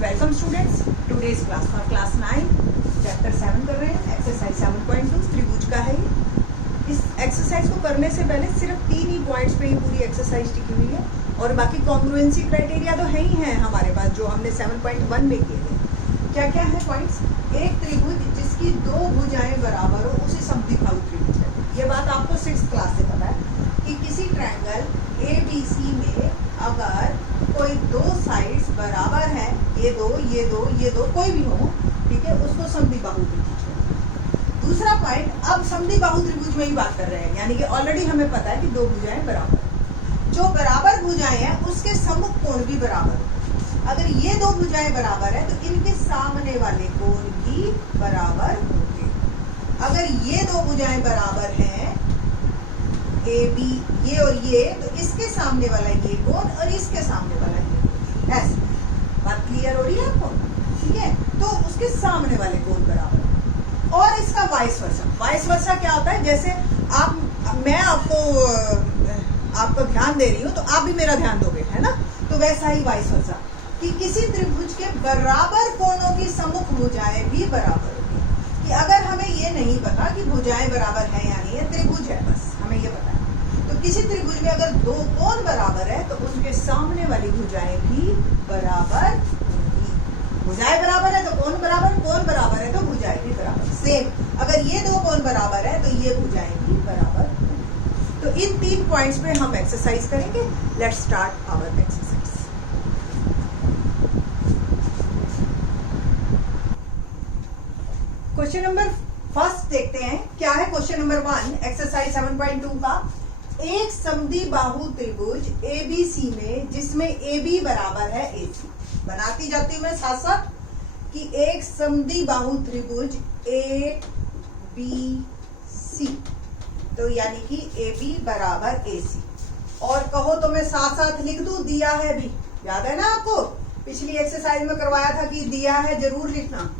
Welcome students, today's class for class 9 chapter 7 कर रहे हैं। एक्सरसाइज 7.2 त्रिभुज का है। इस एक्सरसाइज को करने से पहले सिर्फ 3 ही पॉइंट्स पे ही पूरी एक्सरसाइज टिकी हुई है और बाकी कॉन्ग्रुएंसी क्राइटेरिया तो है ही है हमारे पास, जो हमने 7.1 में किए थे। क्या क्या है पॉइंट्स? एक त्रिभुज जिसकी 2 भुजाएं बराबर हो उसे समद्विबाहु त्रिभुज कहते हैं। ये बात आपको 6th क्लास से पता है कि किसी ट्रायंगल ABC में अगर कोई 2 साइड्स बराबर है, ये दो कोई भी हो, ठीक है, उसको समद्विबाहु त्रिभुज कहते हैं। दूसरा पॉइंट, अब समद्विबाहु त्रिभुज में ही बात कर रहे हैं, यानी कि ऑलरेडी हमें पता है कि 2 भुजाएं बराबर है। जो बराबर भुजाएं हैं उसके सम्मुख कोण भी बराबर है। अगर ये 2 भुजाएं बराबर है तो इनके सामने वाले कोण भी बराबर होंगे। अगर ये 2 भुजाएं बराबर हैं AB, ये और ये, तो इसके सामने वाला ये कोण और इसके सामने वाला ये कोण, ऐसे बात क्लियर हो रही है आपको? ठीक है, तो उसके सामने वाले कोण बराबर है। और इसका वाइस वर्सा क्या होता है? जैसे मैं आपको ध्यान दे रही हूँ तो आप भी मेरा ध्यान दोगे, है ना? तो वैसा ही वाइस वर्सा कि किसी त्रिभुज के बराबर कोणों की सम्मुख भुजाएं भी बराबर होगी। कि अगर हमें ये नहीं पता कि भुजाएं बराबर है या नहीं है, त्रिभुज है बस, हमें ये पता है, तो किसी त्रिभुज में अगर 2 कोण बराबर है तो उनके सामने वाली भुजाएं भी बराबर होंगी। भुजाएं बराबर है तो कोण बराबर है तो भुजाएं भी बराबर। सेम अगर ये 2 कोण बराबर है तो ये भुजाएं भी बराबर होंगी। तो इन 3 पॉइंट्स पे हम एक्सरसाइज करेंगे। Let's start our exercise. Question number first देखते हैं क्या है। क्वेश्चन नंबर 1 एक्सरसाइज 7.2 का, एक समद्विबाहु त्रिभुज ABC में जिसमें AB बराबर है AC। बनाती जाती हूं मैं साथ साथ कि एक समद्विबाहु त्रिभुज ABC, तो यानी कि AB बराबर AC। और कहो तो मैं साथ साथ लिख दूं, दिया है भी, याद है ना आपको? पिछली एक्सरसाइज में करवाया था कि दिया है जरूर लिखना,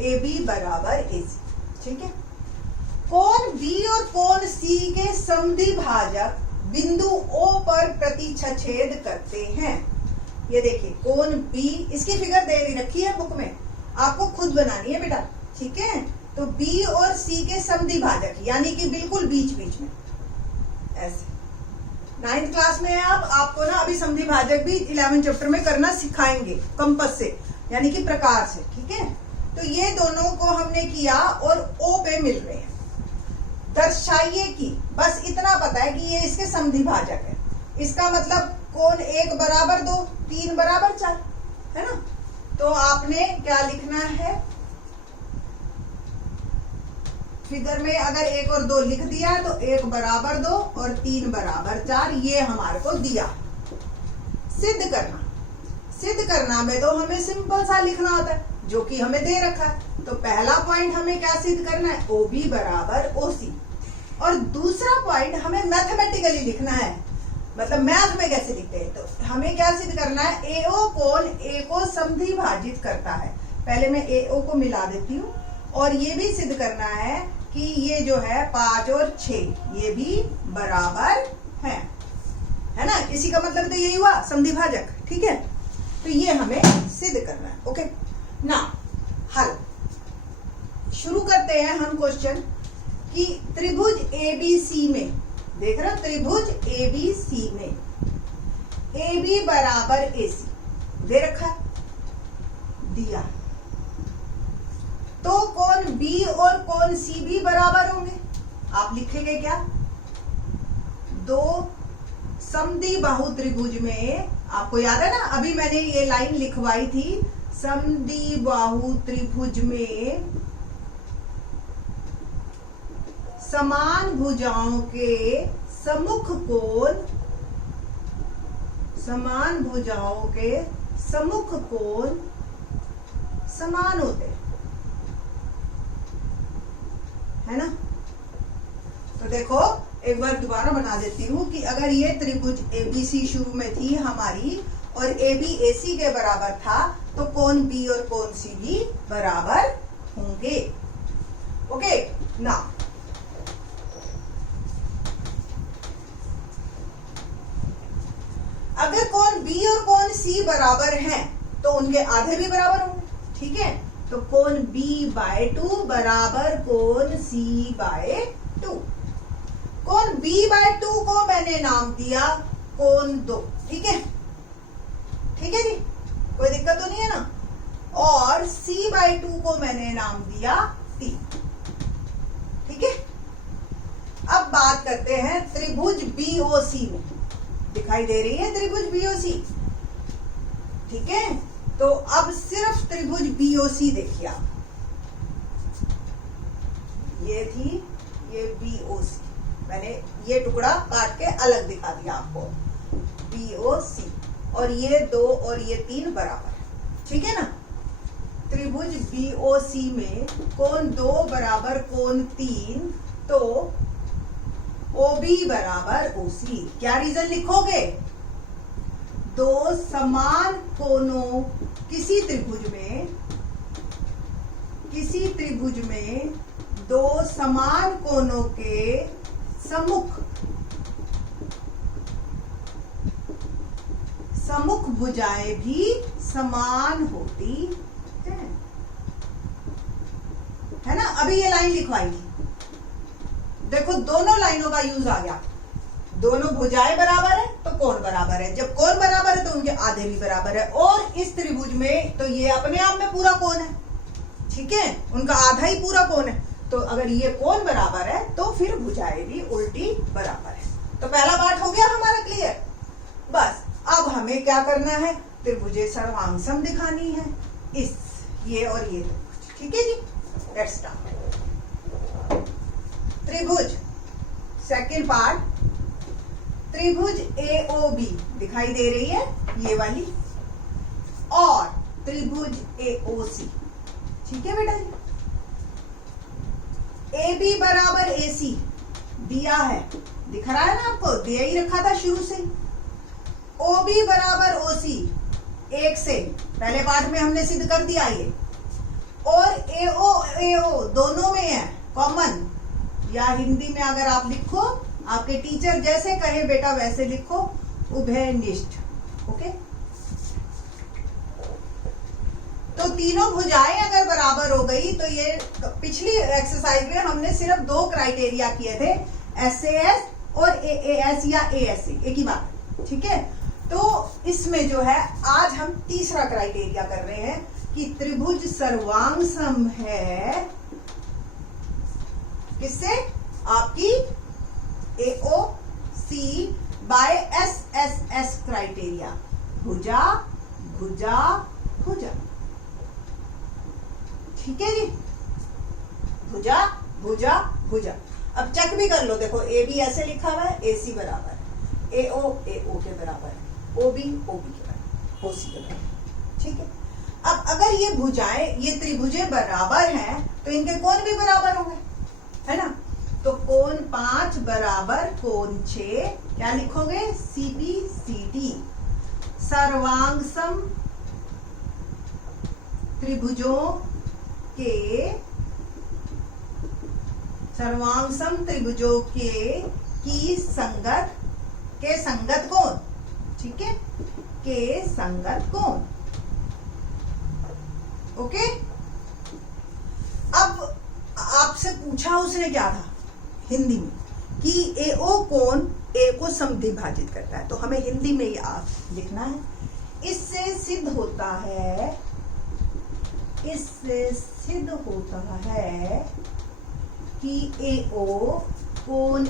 AB बराबर AC। ठीक है, कोण B और कोण C के समद्विभाजक बिंदु O पर प्रतिच्छेद करते हैं। ये देखिए कोण B, इसकी फिगर दे रखी है बुक में, आपको खुद बनानी है बेटा, ठीक है? तो B और C के समद्विभाजक यानी कि बिल्कुल बीच बीच में ऐसे। 9th क्लास में है आप, आपको ना अभी समद्विभाजक भी 11th चैप्टर में करना सिखाएंगे कंपास से, यानी कि प्रकार से, ठीक है? तो ये दोनों को हमने किया और O पे मिल रहे हैं। दर्शाइए कि, बस इतना पता है कि ये इसके समद्विभाजक है। इसका मतलब कोण 1 बराबर 2, 3 बराबर 4, है ना? तो आपने क्या लिखना है फिगर में? अगर 1 और 2 लिख दिया है तो 1 बराबर 2 और 3 बराबर 4, ये हमारे को दिया। सिद्ध करना में तो हमें सिंपल सा लिखना होता है, जो कि हमें दे रखा है। तो पहला पॉइंट हमें क्या सिद्ध करना है? OB बराबर OC। और दूसरा पॉइंट हमें मैथमेटिकली लिखना है, मतलब मैथ में कैसे लिखते हैं, तो हमें क्या सिद्ध करना है? AO कोण A को समद्विभाजित करता है। पहले मैं AO को मिला देती हूँ। और ये भी सिद्ध करना है कि ये जो है 5 और 6 ये भी बराबर है ना? इसी का मतलब तो यही हुआ, समद्विभाजक, ठीक है? तो ये हमें सिद्ध करना है। ओके ना, हल शुरू करते हैं हम क्वेश्चन कि त्रिभुज ABC में, देख रहे हो, त्रिभुज ABC में AB बराबर AC दे रखा है, दिया। तो कोण B और कोण C भी बराबर होंगे। आप लिखेंगे क्या? 2 समद्विबाहु त्रिभुज में, आपको याद है ना, अभी मैंने ये लाइन लिखवाई थी, समद्विबाहु त्रिभुज में समान भुजाओं के सम्मुख कोण समान होते हैं, है ना? तो देखो एक बार दोबारा बना देती हूँ कि अगर ये त्रिभुज ABC शुरू में थी हमारी और AB AC के बराबर था, तो कोण B और कोण C भी बराबर होंगे। ओके ना, अगर कोण B और कोण C बराबर हैं तो उनके आधे भी बराबर होंगे, ठीक है। तो कोण B/2 बराबर कोण C/2। कोण B/2 को मैंने नाम दिया कोण 2, ठीक है, ठीक है जी, कोई दिक्कत तो नहीं है ना। और C/2 को मैंने नाम दिया 3, ठीक है। अब बात करते हैं त्रिभुज BOC में, दिखाई दे रही है त्रिभुज BOC, ठीक है। तो अब सिर्फ त्रिभुज BOC देखिए आप, ये थी ये BOC, मैंने ये टुकड़ा काट के अलग दिखा दिया आपको, BOC, और ये 2 और ये 3 बराबर, ठीक है ना। त्रिभुज BOC में कोण 2 बराबर कोण 3, तो OB बराबर OC। क्या रीजन लिखोगे? दो समान कोणों किसी त्रिभुज में दो समान कोणों के सम्मुख भुजाएं भी समान होती है ना। अभी ये लाइन लिखवाई, देखो दोनों लाइनों का यूज आ गया, दोनों भुजाएं बराबर है तो कोण बराबर है, जब कोण बराबर है तो उनके आधे भी बराबर है। और इस त्रिभुज में तो ये अपने आप में पूरा कोण है, ठीक है, उनका आधा ही पूरा कोण है। तो अगर ये कोण बराबर है तो फिर भुजाएं भी उल्टी बराबर है। तो पहला पार्ट हो गया हमारा क्लियर। बस अब हमें क्या करना है, त्रिभुजे सर्वांगसम दिखानी है, इस ये और ये, ठीक है जी। Let's start. त्रिभुज सेकंड पार्ट, त्रिभुज AOB दिखाई दे रही है ये वाली, और त्रिभुज AOC, ठीक है बेटा जी। AB बराबर AC दिया है, दिख रहा है ना आपको, दिया ही रखा था शुरू से। OB बराबर OC 1 से पहले पार्ट में हमने सिद्ध कर दिया ये, और AO दोनों में है कॉमन, या हिंदी में अगर आप लिखो, आपके टीचर जैसे कहे बेटा वैसे लिखो, उभयनिष्ठ, ओके। तो तीनों भुजाएं अगर बराबर हो गई तो ये पिछली एक्सरसाइज में हमने सिर्फ 2 क्राइटेरिया किए थे, SAS और AAS या ASA, एक ही बात, ठीक है। तो इसमें जो है आज हम तीसरा क्राइटेरिया कर रहे हैं कि त्रिभुज सर्वांगसम है किससे, आपकी AOC बाय SSS क्राइटेरिया, भुजा भुजा भुजा, ठीक है जी, भुजा भुजा भुजा। अब चेक भी कर लो, देखो AB ऐसे लिखा हुआ है, AC बराबर है, AO के बराबर है, OB के बराबर, OC के बराबर, ठीक है। अब अगर ये भुजाएं, ये त्रिभुजें बराबर हैं तो इनके कोण भी बराबर होंगे, है ना। तो कोण 5 बराबर कोण 6, क्या लिखोगे, CBCD। सर्वांगसम त्रिभुजों की संगत कोण, ठीक है, के संगत कोण, ओके। अब आपसे पूछा उसने क्या था हिंदी में कि AO कोण A को समद्विभाजित करता है, तो हमें हिंदी में ये आप लिखना है। इससे सिद्ध होता है कि AO कोण A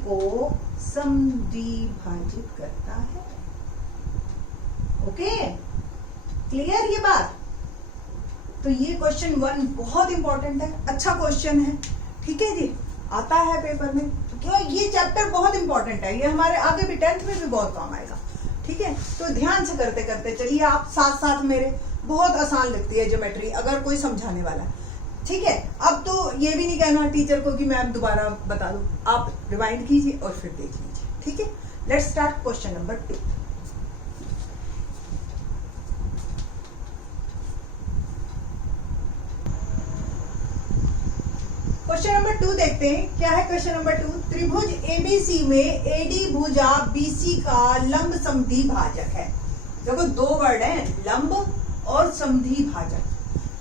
को समद्विभाजित करता है, ओके, क्लियर ये बात। तो ये क्वेश्चन 1 बहुत इंपॉर्टेंट है, अच्छा क्वेश्चन है, ठीक है जी, आता है पेपर में, क्यों ये चैप्टर बहुत इंपॉर्टेंट है, ये हमारे आगे भी 10th में भी बहुत काम आएगा, ठीक है। तो ध्यान से करते करते चलिए आप साथ साथ मेरे, बहुत आसान लगती है ज्योमेट्री अगर कोई समझाने वाला, ठीक है। अब तो ये भी नहीं कहना टीचर को कि मैं दोबारा बता दूं, आप रिवाइंड कीजिए और फिर देख लीजिए, ठीक है। Let's start question number 2। Question number 2 देखते हैं, क्या है क्वेश्चन नंबर 2। त्रिभुज ABC में AD भुजा BC का लंब समद्विभाजक है। देखो 2 वर्ड हैं, लंब और समद्वि भाजक,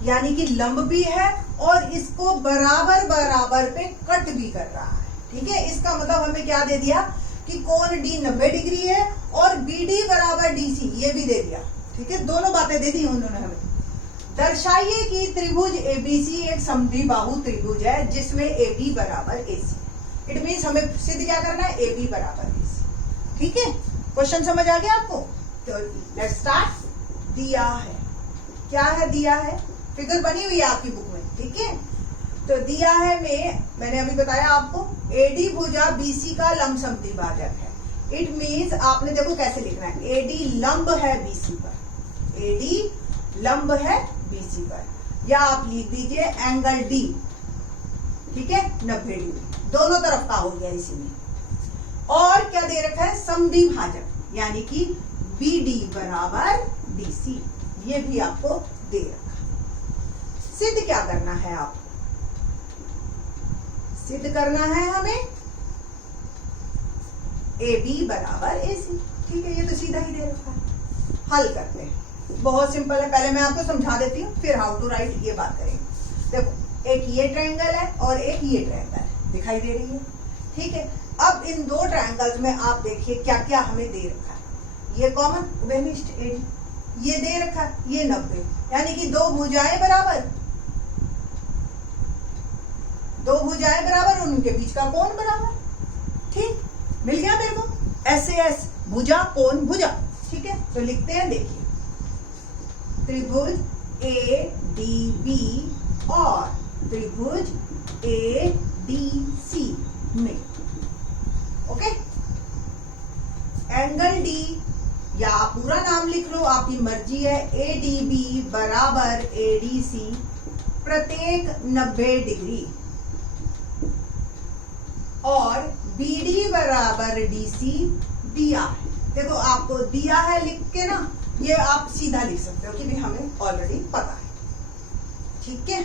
यानी कि लंब भी है और इसको बराबर बराबर पे कट भी कर रहा है। ठीक है, इसका मतलब हमें क्या दे दिया कि कोण डी 90 डिग्री है और BD बराबर DC, ये भी दे दिया। ठीक है, दोनों बातें दे दी उन्होंने हमें। दर्शाइए कि त्रिभुज ABC एक समद्विबाहु त्रिभुज है जिसमें AB बराबर AC। इट मीन्स हमें सिद्ध क्या करना है, AB बराबर AC। ठीक है, क्वेश्चन समझ आ गया आपको? तो लेट्स स्टार्ट। दिया है, क्या है दिया है, फिगर बनी हुई है आपकी बुक में। ठीक है, तो दिया है मैंने अभी बताया आपको AD भुजा BC का लंब समद्विभाजक है। इट मीन्स आपने देखो कैसे लिखना है, AD लंब है BC पर, AD लंब है BC पर, या आप लिख दीजिए एंगल D। ठीक है, 90 डिग्री दोनों तरफ का हो गया इसी में। और क्या दे रखा है, समद्विभाजक, यानी कि BD बराबर DC, ये भी आपको दे रखा। सिद्ध क्या करना है आपको, सिद्ध करना है हमें AB बराबर AC। ठीक है, ये तो सीधा ही दे रखा है। हल करते हैं, बहुत सिंपल है। पहले मैं आपको समझा देती हूँ, फिर हाउ टू राइट ये बात करेंगे। देखो, एक ये ट्रायंगल है और एक ये ट्रायंगल है, दिखाई दे रही है। ठीक है, अब इन दो ट्रायंगल्स में आप देखिए क्या क्या हमें दे रखा है। ये कॉमन उभयनिष्ठ AD, ये दे रखा है, ये 90, यानी कि दो भुजाएं बराबर, दो भुजाएं बराबर, उनके बीच का कोण बराबर। ठीक, मिल गया मेरे को, SAS भुजा कोण भुजा। ठीक है, तो लिखते हैं, देखिए त्रिभुज ADB और त्रिभुज ADC में, ओके, एंगल D, या आप पूरा नाम लिख लो, आपकी मर्जी है, ADB बराबर ADC प्रत्येक 90 डिग्री और BD बराबर DC दिया है। देखो आपको दिया है लिख के ना, ये आप सीधा लिख सकते हो कि भी हमें ऑलरेडी पता है। ठीक है,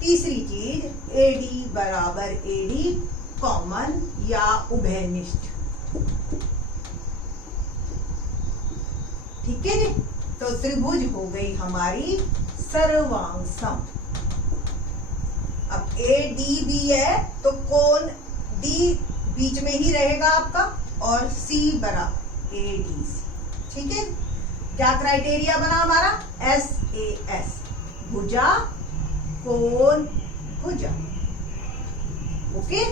तीसरी चीज AD बराबर AD कॉमन या उभयनिष्ठ। ठीक है जी, तो त्रिभुज हो गई हमारी सर्वांग सम। अब ADB है तो कोण D बीच में ही रहेगा आपका और C बराबर ADC। ठीक है, क्या क्राइटेरिया बना हमारा, SAS भुजा कोण भुजा। ओके,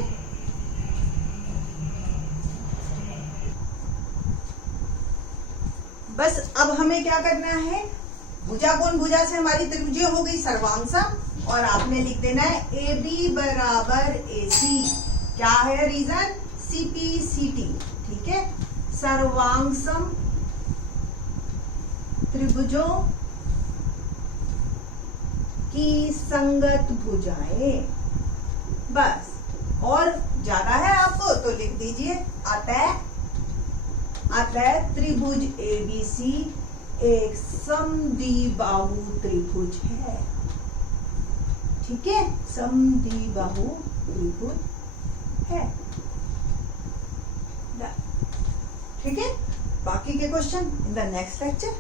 बस अब हमें क्या करना है, भुजा कोण भुजा से हमारी त्रिभुज हो गई सर्वांग सम, और आपने लिख देना है AB बराबर AC। क्या है रीजन, CPCT। ठीक है, सर्वांग सम त्रिभुजों की संगत भुजाएं। बस, और ज्यादा है आपको तो लिख दीजिए, अतः त्रिभुज ABC एक समद्विबाहु त्रिभुज है। ठीक है, समद्विबाहु त्रिभुज है। ठीक है, बाकी के question in the next lecture.